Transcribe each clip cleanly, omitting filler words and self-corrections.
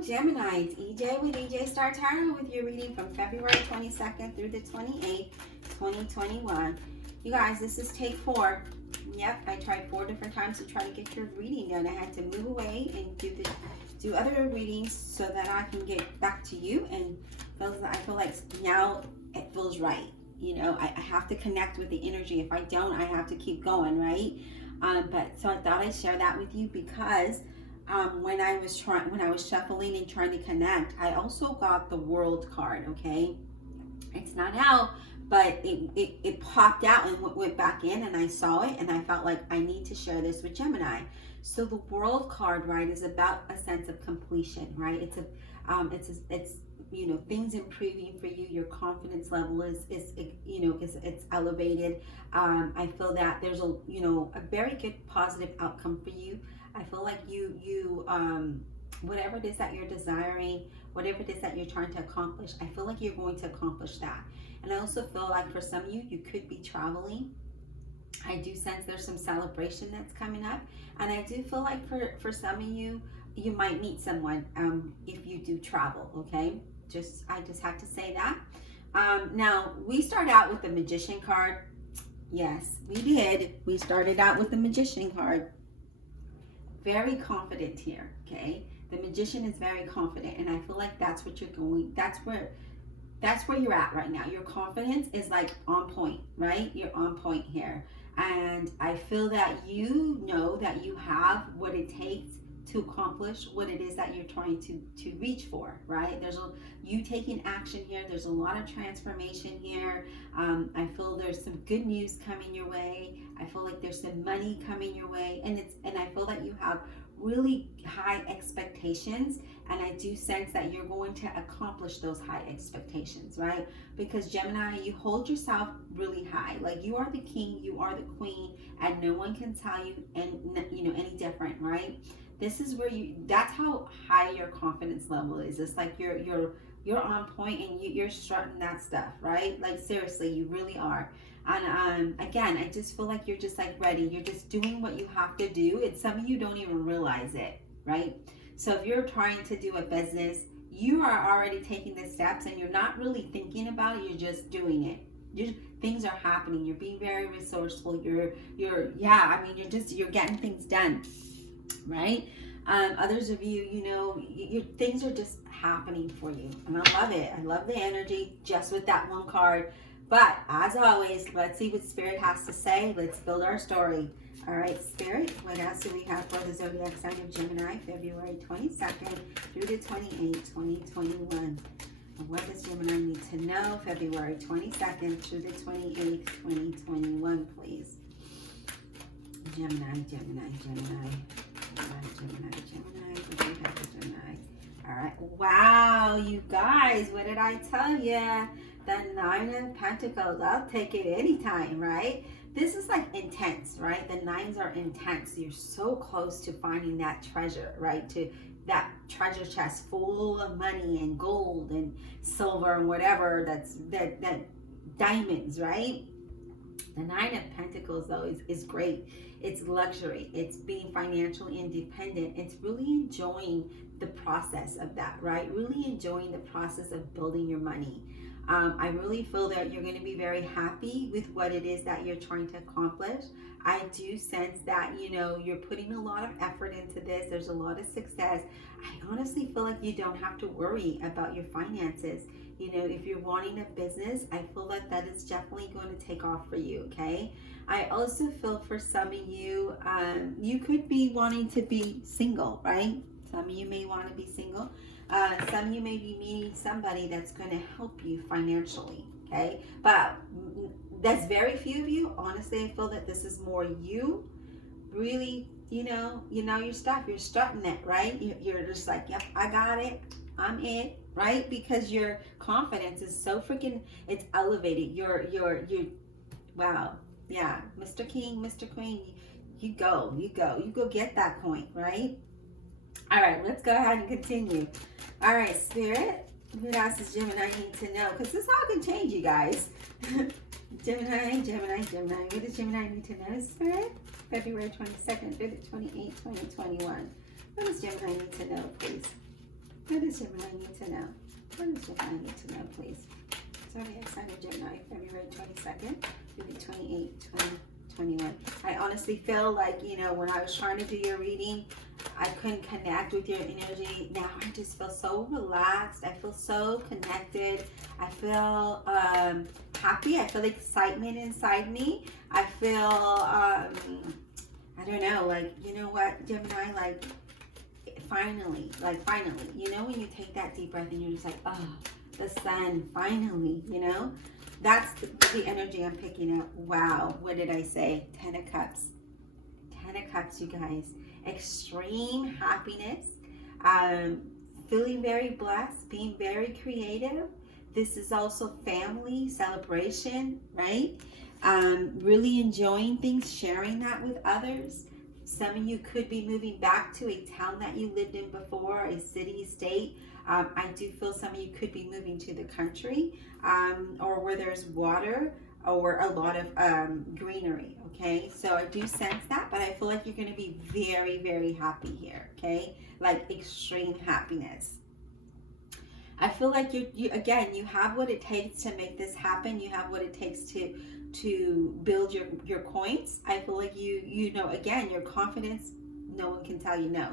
Gemini, it's EJ with EJ Star Tarot with your reading from February 22nd through the 28th, 2021. You guys, this is take 4. Yep, I tried 4 different times to try to get your reading done. I had to move away and do other readings so that I can get back to you, and I feel like now it feels right. You know, I have to connect with the energy. If I don't, I have to keep going, right? But so I thought I'd share that with you because when I was shuffling and trying to connect, I also got the World card. Okay, it's not out, but it popped out and went back in, and I saw it, and I felt like I need to share this with Gemini. So the World card, right, is about a sense of completion, right? It's you know, things improving for you. Your confidence level is elevated. I feel that there's a very good positive outcome for you. I feel like you whatever it is that you're desiring, whatever it is that you're trying to accomplish, I feel like you're going to accomplish that. And I also feel like for some of you could be traveling. I do sense there's some celebration that's coming up, and I do feel like for some of you might meet someone if you do travel. Okay, I just have to say that. Now we start out with the Magician card. Yes, we did. We started out with the Magician card. Very confident here. Okay, the Magician is very confident, and I feel like that's what you're going. That's where you're at right now. Your confidence is like on point, right? You're on point here. And I feel that you know that you have what it takes to accomplish what it is that you're trying to reach for, right? You taking action here. There's a lot of transformation here. I feel there's some good news coming your way. I feel like there's some money coming your way, and I feel that you have really high expectations, and I do sense that you're going to accomplish those high expectations, right? Because Gemini, you hold yourself really high. Like you are the king, you are the queen, and no one can tell you any different, right? This is where that's how high your confidence level is. It's like you're on point, and you're strutting that stuff, right? Like seriously, you really are. And again, I just feel like you're just like ready. You're just doing what you have to do. It's some of you don't even realize it, right? So if you're trying to do a business, you are already taking the steps, and you're not really thinking about it. You're just doing it. Things are happening. You're being very resourceful. You're getting things done, right? Others of you, things are just happening for you, and I love it. I love the energy just with that one card. But as always, let's see what Spirit has to say. Let's build our story. All right, Spirit, what else do we have for the zodiac sign of Gemini, February 22nd through the 28th, 2021? And what does Gemini need to know, February 22nd through the 28th, 2021, please? Gemini. What do we have for Gemini? All right. Wow, you guys, what did I tell you? The 9 of Pentacles. I'll take it anytime, right? This is like intense, right? The 9s are intense. You're so close to finding that treasure, right? To that treasure chest full of money and gold and silver and whatever that diamonds, right? The 9 of Pentacles, though, is great. It's luxury. It's being financially independent. It's really enjoying the process of that, right? Really enjoying the process of building your money. I really feel that you're going to be very happy with what it is that you're trying to accomplish. I do sense that, you're putting a lot of effort into this. There's a lot of success. I honestly feel like you don't have to worry about your finances. If you're wanting a business, I feel like that is definitely going to take off for you, okay? I also feel for some of you, you could be wanting to be single, right? Some of you may want to be single. Some of you may be meeting somebody that's going to help you financially, okay? But that's very few of you. Honestly, I feel that this is more you really, you know your stuff. You're strutting it, right? You're just like, yep, I got it. I'm it, right? Because your confidence is so freaking, it's elevated. You're wow. Yeah, Mr. King, Mr. Queen, you go get that point, right? All right, let's go ahead and continue. All right, Spirit, what else does Gemini need to know? Because this all can change, you guys. Gemini. What does Gemini need to know, Spirit? February 22nd through the 28th, 2021. What does Gemini need to know, please? What does Gemini need to know? What does Gemini need to know, please? Zodiac sign of Gemini, February 22nd through the 28th, 2021. I honestly feel like, you know, when I was trying to do your reading, I couldn't connect with your energy. Now I just feel so relaxed. I feel so connected. I feel happy. I feel excitement inside me. I feel, I don't know, like, you know what, Gemini, like, finally, you know, when you take that deep breath and you're just like, oh, the sun, finally, you know, that's the energy I'm picking up. Wow, what did I say? 10 of Cups. 10 of Cups, you guys. Extreme happiness, feeling very blessed, being very creative. This is also family celebration, right? Really enjoying things, sharing that with others. Some of you could be moving back to a town that you lived in before, a city, state. I do feel some of you could be moving to the country, or where there's water or a lot of greenery, okay? So I do sense that, but I feel like you're going to be very, very happy here, okay? Like extreme happiness. I feel like you again, you have what it takes to make this happen. You have what it takes to build your coins. I feel like you know, again, your confidence, no one can tell you no.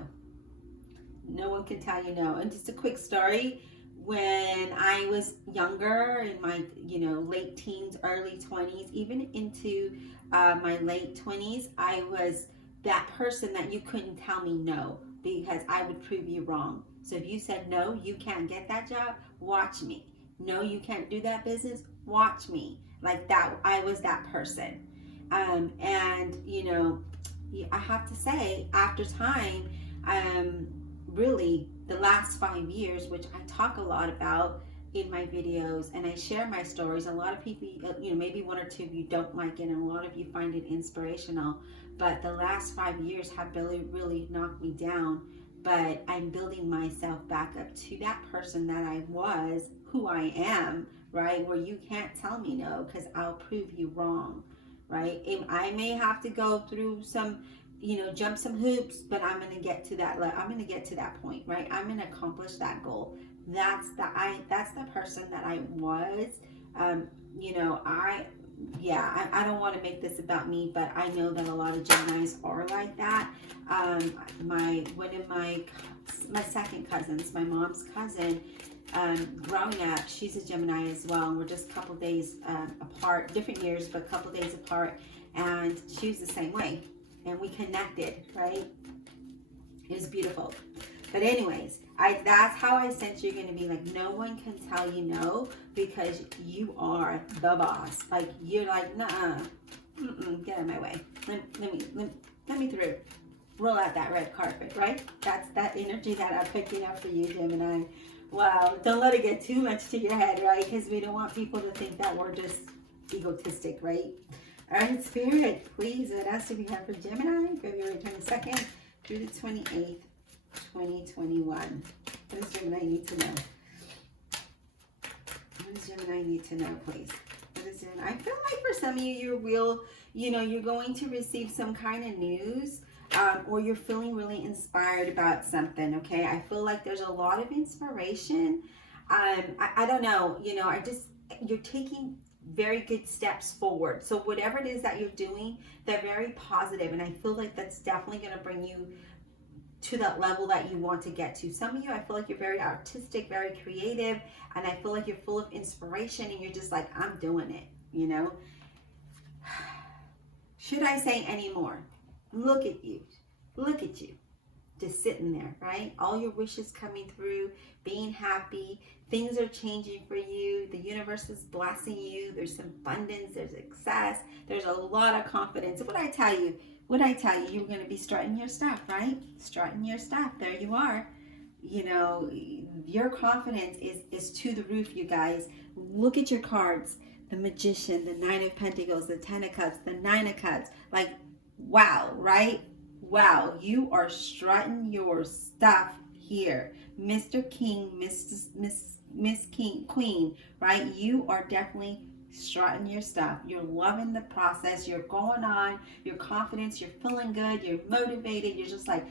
No one can tell you no. And just a quick story, when I was younger, in my, you know, late teens, early 20s, even into my late 20s, I was that person that you couldn't tell me no, because I would prove you wrong. So if you said no, you can't get that job, watch me. No, you can't do that business, watch me. Like that, I was that person. And you know, I have to say, after time, really the last 5 years, which I talk a lot about in my videos and I share my stories. A lot of people, you know, maybe one or two of you don't like it and a lot of you find it inspirational, but the last 5 years have really knocked me down. But I'm building myself back up to that person that I was, who I am, right? Where you can't tell me no, because I'll prove you wrong, right? I may have to go through some, you know, jump some hoops, but I'm going to get to that. I'm going to get to that point, right? I'm going to accomplish that goal. That's the person that I was. You know, I don't want to make this about me, but I know that a lot of Geminis are like that. One of my second cousins, my mom's cousin, growing up, she's a Gemini as well. And we're just a couple days apart, different years, but a couple days apart. And she was the same way. And we connected, right? It was beautiful. But anyways, that's how I sense you're going to be. Like, no one can tell you no, because you are the boss. Like, you're like, nah, get out of my way. Let me through. Roll out that red carpet, right? That's that energy that I'm picking up for you, Gemini. Wow, don't let it get too much to your head, right? Because we don't want people to think that we're just egotistic, right? All right, Spirit, please, what else do we have for Gemini? February 22nd through the 28th, 2021. What does Gemini need to know? What does Gemini need to know, please? What is Gemini? I feel like for some of you, you're going to receive some kind of news, or you're feeling really inspired about something, okay? I feel like there's a lot of inspiration. I don't know, you're taking very good steps forward. So whatever it is that you're doing, they're very positive, and I feel like that's definitely going to bring you to that level that you want to get to. Some of you, I feel like you're very artistic, very creative, and I feel like you're full of inspiration, and you're just like, I'm doing it, you know? Should I say any more? Look at you. Look at you. Just sitting there, right? All your wishes coming through, being happy. Things are changing for you. The universe is blessing you. There's abundance. There's success. There's a lot of confidence. What I tell you, you were going to be strutting your stuff, right? Strutting your stuff. There you are. You know, your confidence is to the roof, you guys. Look at your cards. The Magician, the Nine of Pentacles, the Ten of Cups, the Nine of Cups. Like, wow, right? Wow, you are strutting your stuff here. Mr. King, Miss King, Queen, right? You are definitely strutting your stuff. You're loving the process. You're going on. Your confidence. You're feeling good. You're motivated. You're just like,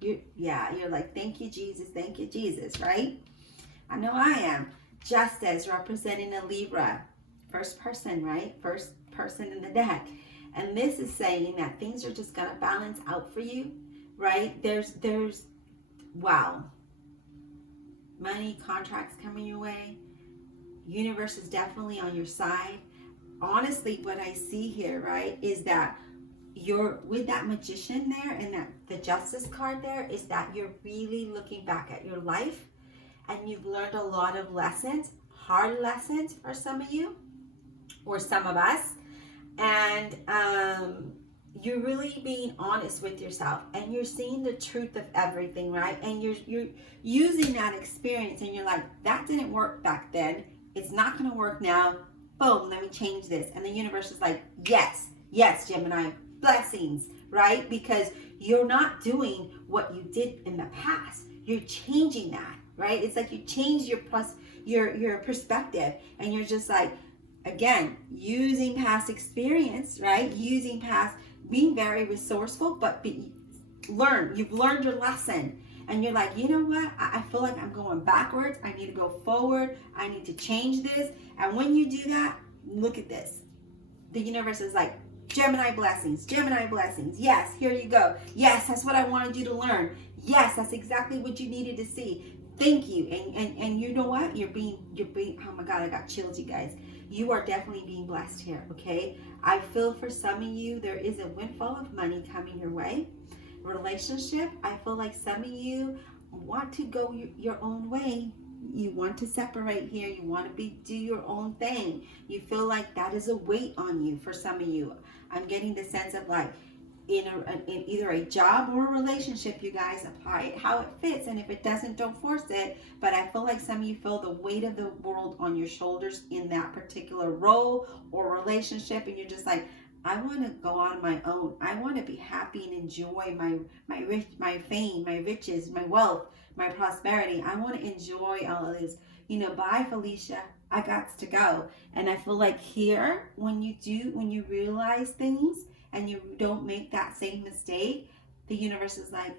You're like, thank you, Jesus. Thank you, Jesus. Right? I know I am. Justice representing a Libra. First person, right? First person in the deck. And this is saying that things are just going to balance out for you, right? Wow. Money, contracts coming your way. Universe is definitely on your side. Honestly, what I see here, right, is that you're with that magician there and that the justice card there is that you're really looking back at your life and you've learned a lot of lessons, hard lessons for some of you or some of us. And you're really being honest with yourself and you're seeing the truth of everything, right? And you're using that experience and you're like, that didn't work back then. It's not going to work now. Boom, let me change this. And the universe is like, yes, Gemini, blessings, right? Because you're not doing what you did in the past. You're changing that, right? It's like you change your perspective and you're just like, again, using past experience, right? Using past, being very resourceful, but you've learned your lesson. And you're like, you know what? I feel like I'm going backwards. I need to go forward. I need to change this. And when you do that, look at this. The universe is like, Gemini blessings, Gemini blessings. Yes, here you go. Yes, that's what I wanted you to learn. Yes, that's exactly what you needed to see. Thank you. And you know what? You're being, oh my God, I got chills, you guys. You are definitely being blessed here, okay? I feel for some of you, there is a windfall of money coming your way. Relationship, I feel like some of you want to go your own way. You want to separate here. You want to do your own thing. You feel like that is a weight on you for some of you. I'm getting the sense of like, in either a job or a relationship, you guys apply it how it fits, and if it doesn't, don't force it. But I feel like some of you feel the weight of the world on your shoulders in that particular role or relationship, and you're just like, I want to go on my own. I want to be happy and enjoy my fame, my riches, my wealth, my prosperity. I want to enjoy all of this. Bye, Felicia. I got to go. And I feel like here, when you realize things and you don't make that same mistake, the universe is like,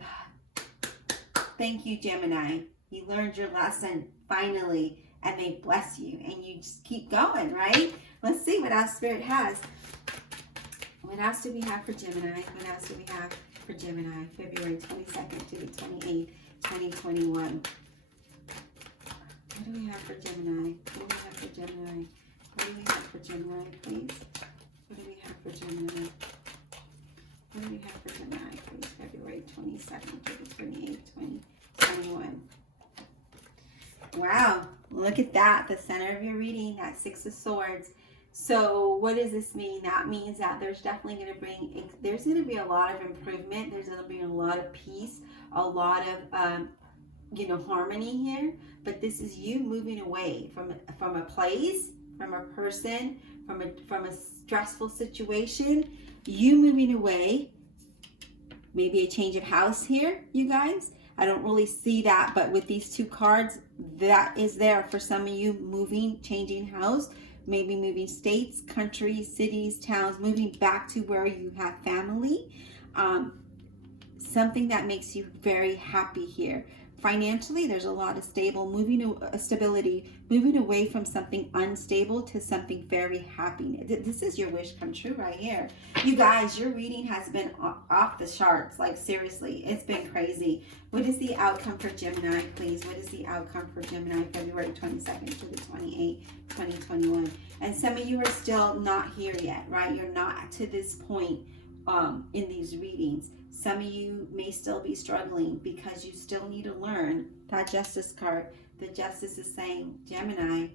thank you, Gemini. You learned your lesson finally, and they bless you, and you just keep going, right? Let's see what else Spirit has. What else do we have for Gemini? What else do we have for Gemini? February 22nd to the 28th, 2021. What do we have for Gemini? What do we have for Gemini? What do we have for Gemini, please? What do we have for Gemini? What do we have for Gemini, please? February 22nd to the 28th, 2021. Wow, look at that. The center of your reading, that Six of Swords. So what does this mean? That means that there's definitely going to be a lot of improvement. There's going to be a lot of peace, a lot of, harmony here. But this is you moving away from a place, from a person, from a stressful situation. You moving away. Maybe a change of house here, you guys. I don't really see that, but with these two cards, that is there for some of you. Moving, changing house. Maybe moving states, countries, cities, towns, moving back to where you have family. Something that makes you very happy here. Financially, there's a lot of stability, moving away from something unstable to something very happy. This is your wish come true right here. You guys, your reading has been off the charts. Like, seriously, it's been crazy. What is the outcome for Gemini, please? What is the outcome for Gemini, February 22nd to the 28th, 2021? And some of you are still not here yet, right? You're not to this point in these readings. Some of you may still be struggling because you still need to learn that Justice card. The Justice is saying, Gemini,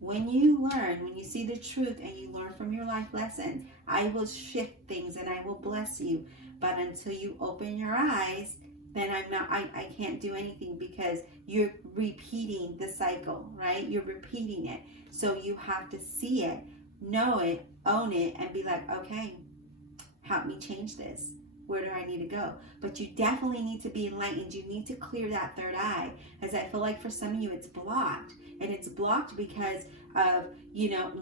when you learn, when you see the truth and you learn from your life lessons, I will shift things and I will bless you. But until you open your eyes, then I can't do anything because you're repeating the cycle, right? You're repeating it. So you have to see it, know it, own it, and be like, okay, help me change this. Where do I need to go? But you definitely need to be enlightened. You need to clear that third eye, as I feel like for some of you it's blocked. And it's blocked because of,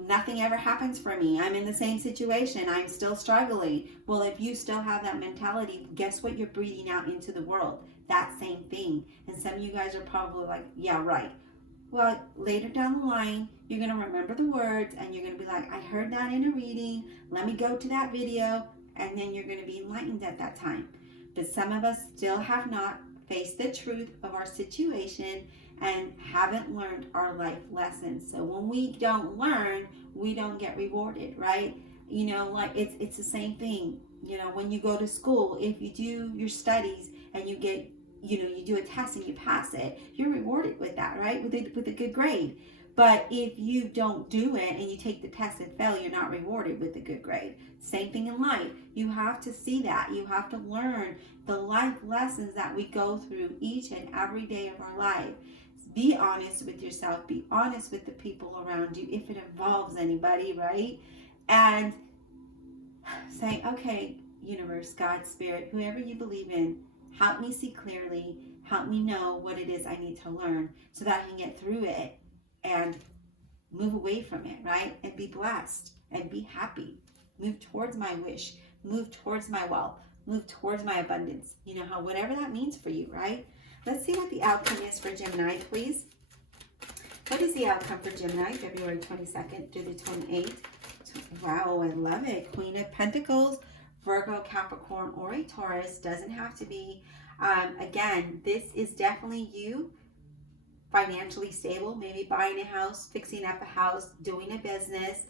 nothing ever happens for me. I'm in the same situation. I'm still struggling. Well, if you still have that mentality, guess what you're breathing out into the world? That same thing. And some of you guys are probably like, yeah, right. Well, later down the line, you're going to remember the words and you're going to be like, I heard that in a reading. Let me go to that video. And then you're going to be enlightened at that time. But some of us still have not faced the truth of our situation and haven't learned our life lessons. So when we don't learn, we don't get rewarded, right? Like it's the same thing. When you go to school, if you do your studies and you get, you do a test and you pass it, you're rewarded with that, right? With a good grade. But if you don't do it and you take the test and fail, you're not rewarded with a good grade. Same thing in life. You have to see that. You have to learn the life lessons that we go through each and every day of our life. Be honest with yourself. Be honest with the people around you if it involves anybody, right? And say, okay, universe, God, spirit, whoever you believe in, help me see clearly. Help me know what it is I need to learn so that I can get through it and move away from it, right? And be blessed and be happy. Move towards my wish. Move towards my wealth. Move towards my abundance. Whatever that means for you, right? Let's see what the outcome is for Gemini, please. What is the outcome for Gemini, February 22nd through the 28th? Wow, I love it. Queen of Pentacles, Virgo, Capricorn, or a Taurus. Doesn't have to be. Again, this is definitely you. Financially stable, maybe buying a house, fixing up a house, doing a business,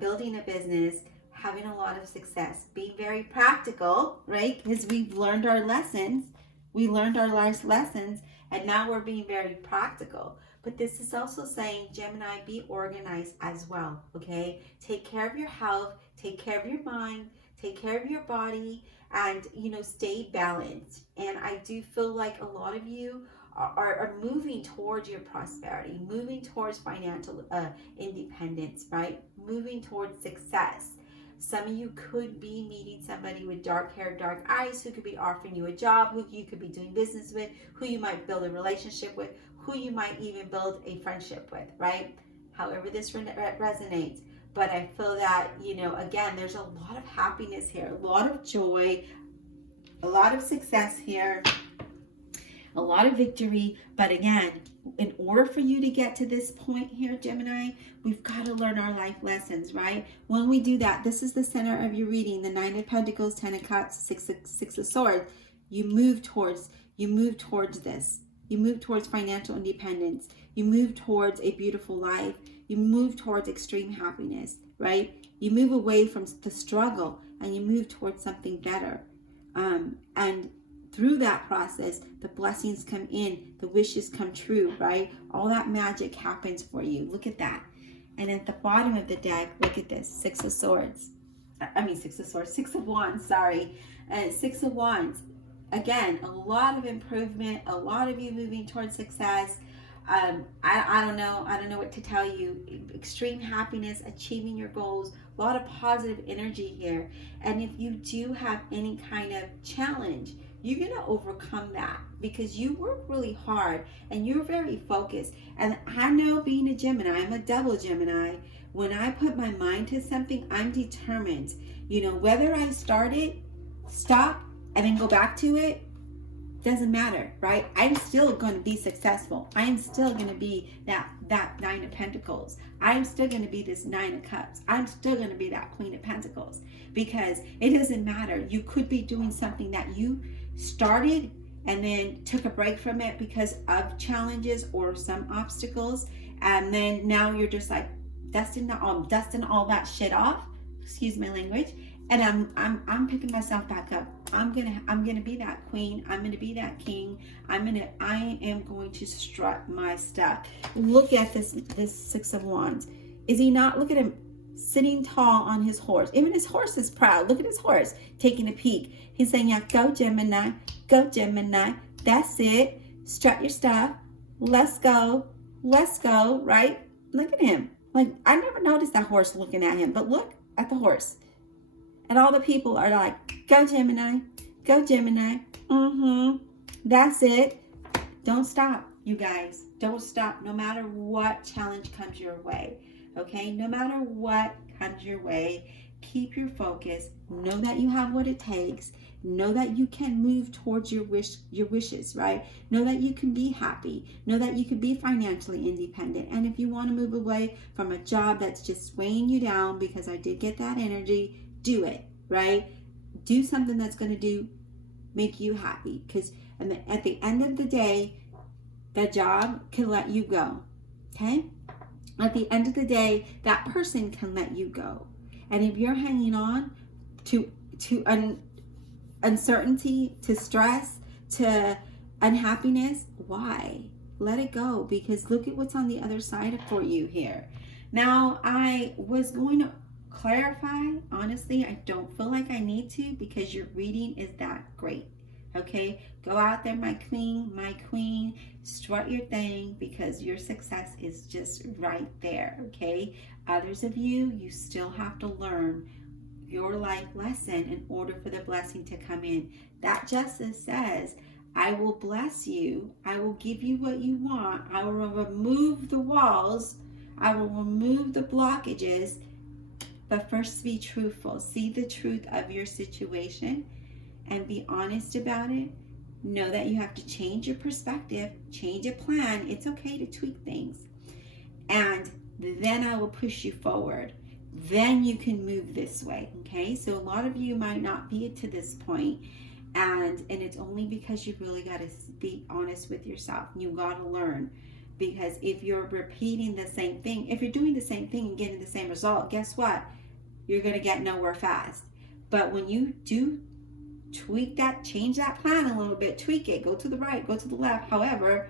building a business, having a lot of success, being very practical, right? Because we've learned our lessons. We learned our life lessons, and now we're being very practical. But this is also saying, Gemini, be organized as well, okay? Take care of your health, take care of your mind, take care of your body, and, stay balanced. And I do feel like a lot of you are moving towards your prosperity, moving towards financial independence, right? Moving towards success. Some of you could be meeting somebody with dark hair, dark eyes, who could be offering you a job, who you could be doing business with, who you might build a relationship with, who you might even build a friendship with, right? However this resonates. But I feel that, again, there's a lot of happiness here, a lot of joy, a lot of success here, a lot of victory. But again, in order for you to get to this point here, Gemini, we've got to learn our life lessons, right? When we do that, this is the center of your reading, the 9 of Pentacles, 10 of Cups, 6 of Swords. You move towards this. You move towards financial independence. You move towards a beautiful life. You move towards extreme happiness, right? You move away from the struggle and you move towards something better. And through that process, the blessings come in, the wishes come true, right? All that magic happens for you. Look at that. And at the bottom of the deck, look at this, 6 of Swords. 6 of Wands, sorry. 6 of Wands. Again, a lot of improvement, a lot of you moving towards success. I don't know what to tell you. Extreme happiness, achieving your goals, a lot of positive energy here. And if you do have any kind of challenge, you're going to overcome that because you work really hard and you're very focused. And I know, being a Gemini, I'm a double Gemini. When I put my mind to something, I'm determined. Whether I start it, stop, and then go back to it, doesn't matter, right? I'm still going to be successful. I am still going to be that 9 of Pentacles. I'm still going to be this 9 of Cups. I'm still going to be that Queen of Pentacles, because it doesn't matter. You could be doing something that you started and then took a break from it because of challenges or some obstacles, and then now you're just like dusting all that shit off. Excuse my language. And I'm picking myself back up. I'm gonna be that queen. I'm gonna be that king. I am going to strut my stuff. Look at this 6 of Wands. Is he not? Look at him sitting tall on his horse. Even his horse is proud. Look at his horse taking a peek. He's saying, yeah, go Gemini, go Gemini. That's it. Strut your stuff. Let's go, right? Look at him. Like, I never noticed that horse looking at him, but look at the horse. And all the people are like, go Gemini, Go, Gemini. That's it. Don't stop, you guys. Don't stop, no matter what challenge comes your way. Okay? No matter what comes your way, keep your focus. Know that you have what it takes. Know that you can move towards your wishes, right? Know that you can be happy. Know that you can be financially independent. And if you want to move away from a job that's just weighing you down, because I did get that energy, do it, right? Do something that's going to make you happy, because at the end of the day, that job can let you go. Okay? At the end of the day, that person can let you go. And if you're hanging on to uncertainty, to stress, to unhappiness, why? Let it go, because look at what's on the other side for you here. Now, I was going to clarify, honestly, I don't feel like I need to, because your reading is that great. Okay, go out there, my queen, strut your thing, because your success is just right there. Okay, others of you still have to learn your life lesson in order for the blessing to come in. That justice says, I will bless you, I will give you what you want, I will remove the walls, I will remove the blockages, but first be truthful. See the truth of your situation and be honest about it. Know that you have to change your perspective, change a plan. It's okay to tweak things. And then I will push you forward. Then you can move this way. Okay? So a lot of you might not be to this point, and it's only because you really got to be honest with yourself. You got to learn. Because if you're repeating the same thing, if you're doing the same thing and getting the same result, guess what? You're going to get nowhere fast. But when you do tweak that, change that plan a little bit, tweak it, go to the right, go to the left, however,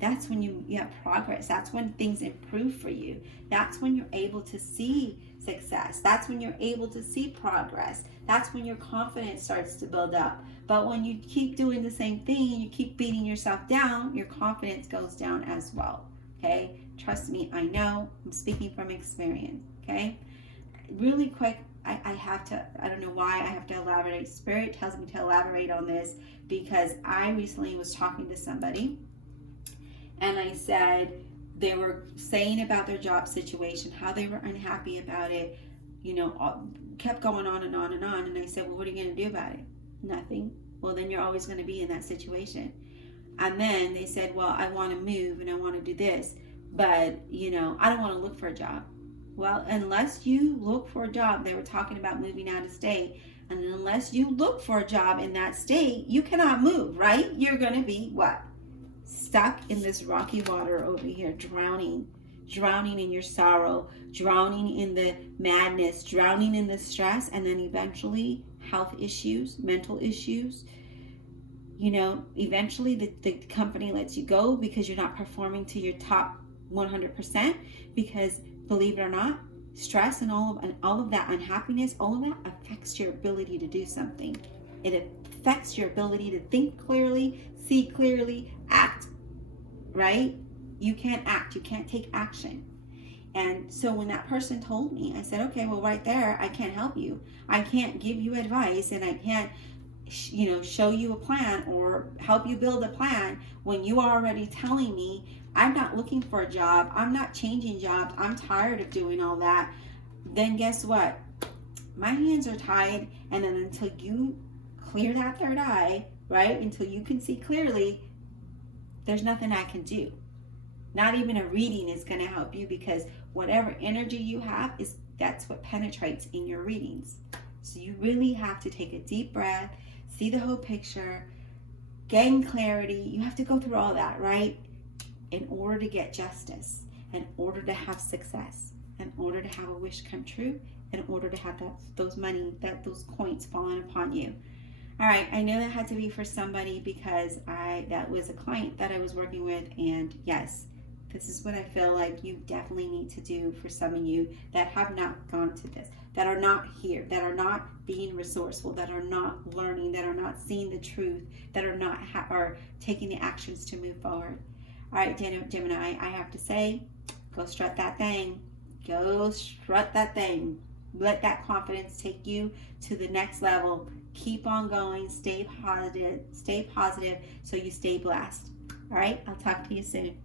that's when you have progress. That's when things improve for you. That's when you're able to see success. That's when you're able to see progress. That's when your confidence starts to build up. But when you keep doing the same thing and you keep beating yourself down, your confidence goes down as well. Okay? Trust me, I know. I'm speaking from experience. Okay? Really quick, I have to, I don't know why I have to elaborate. Spirit tells me to elaborate on this, because I recently was talking to somebody and I said they were saying about their job situation, how they were unhappy about it, kept going on and on and on. And I said, well, what are you going to do about it? Nothing. Well, then you're always going to be in that situation. And then they said, well, I want to move and I want to do this, but I don't want to look for a job. Well, unless you look for a job, they were talking about moving out of state, and unless you look for a job in that state, you cannot move, right? You're going to be what? Stuck in this rocky water over here, drowning in your sorrow, drowning in the madness, drowning in the stress, and then eventually health issues, mental issues. Eventually the company lets you go because you're not performing to your top 100%, because believe it or not, stress and all of that unhappiness, all of that affects your ability to do something. It affects your ability to think clearly, see clearly, act, right? You can't act, you can't take action. And so when that person told me, I said, okay, well, right there, I can't help you. I can't give you advice, and I can't show you a plan or help you build a plan when you are already telling me I'm not looking for a job, I'm not changing jobs, I'm tired of doing all that. Then guess what? My hands are tied, and then until you clear that third eye, right? Until you can see clearly, there's nothing I can do. Not even a reading is going to help you, because whatever energy you have, that's what penetrates in your readings. So you really have to take a deep breath, see the whole picture, gain clarity. You have to go through all that, right? In order to get justice, in order to have success, in order to have a wish come true, in order to have those coins falling upon you. All right, I know that had to be for somebody, because that was a client that I was working with, and yes, this is what I feel like you definitely need to do for some of you that have not gone to this, that are not here, that are not being resourceful, that are not learning, that are not seeing the truth, that are not are taking the actions to move forward. All right, Gemini, I have to say, go strut that thing. Go strut that thing. let that confidence take you to the next level. Keep on going. Stay positive so you stay blessed. All right, I'll talk to you soon.